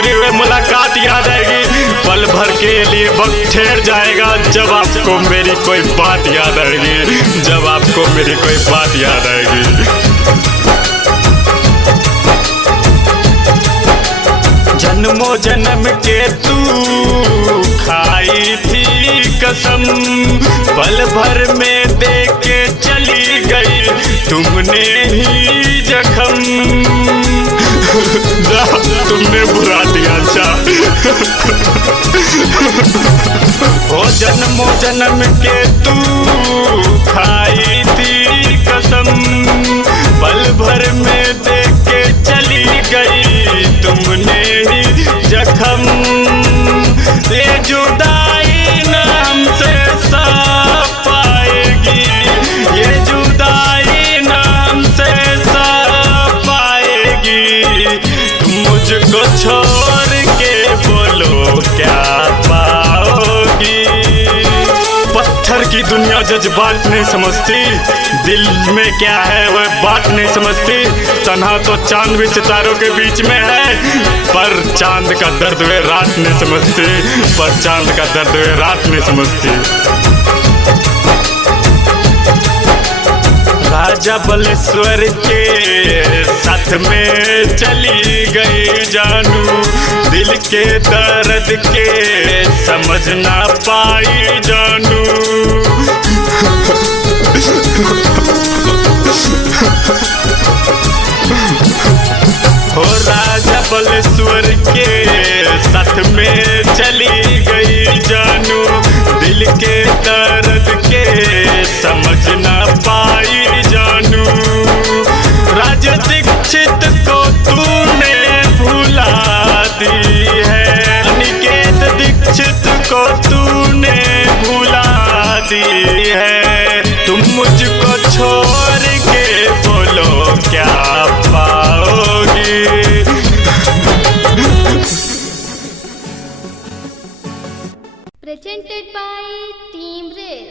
गुजरी हुई मुलाकात याद आएगी। पल भर के लिए वक्त ठहर जाएगा जब आपको मेरी कोई बात याद आएगी, जब आपको मेरी कोई बात याद आएगी। जन्मों जन्म के तू खाई थी कसम, पल भर में दे के चली गई तुमने ही जख्म। तुमने बुरा दिया हो जन्मों जन्म के तू खाई थी कसम, पल भर में दे के चली गई तुमने ही जख्म। ये जुदाई न हमसे साफ पाएगी, ये जुदाई न हमसे साफ पाएगी। तुम मुझको छोड़ के बोलो क्या पाओगी। पत्थर की दुनिया जज्बात नहीं समझती, दिल में क्या है वह बात नहीं समझती। तन्हा तो चांद भी सितारों के बीच में है, पर चांद का दर्द वे रात नहीं समझती, पर चांद का दर्द वे रात नहीं समझती। राजा बलेश्वर के साथ में चली गई जानू, दिल के दर्द के समझ ना पाई जानू। हो राजा बलेश्वर के साथ में चली गई जानू, दिल के दर्द के समझ ना पाई जानू। राजा दीक्षित को तूने भुला दी है, अनिकेत दीक्षित को तूने भुला दी है। तुम मुझको छोड़ के बोलो क्या पाओगी। Presented by Team Rail।